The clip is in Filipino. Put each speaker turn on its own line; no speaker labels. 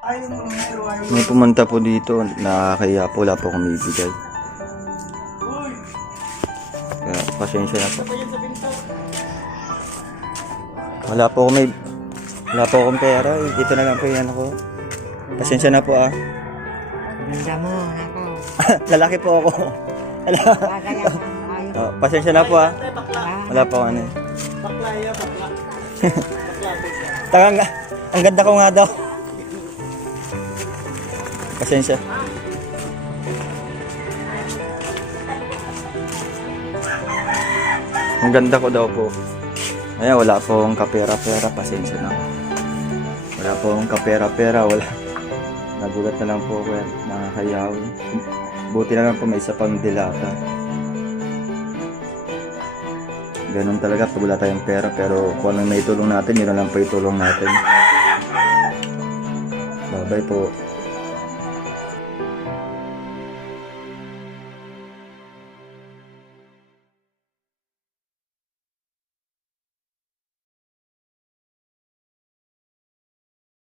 May pumunta po dito, nakakaya po, wala po akong ibigay. Kaya, pasensya na po. Wala po akong may... Wala po akong pera. eh. Dito na lang po yan ako. Pasensya na po ah.
Ganda mo, ako.
Lalaki po ako. Oh, pasensya na po ah. Wala po ano eh.
Bakla yan, bakla.
Taka nga. Ang ganda ko nga daw. Pasensya. Ang ganda ko daw po. Ayan, wala po akong kapera-pera. Pasensya na. Wala po akong kapera-pera. Wala. Nagulat na lang po ako yan. Nakakayaw. Buti na lang po may isa pang dilata. Ganun talaga pag wala tayong pera pero kung anong naitulong natin, yun lang po itulong natin. Bye-bye po.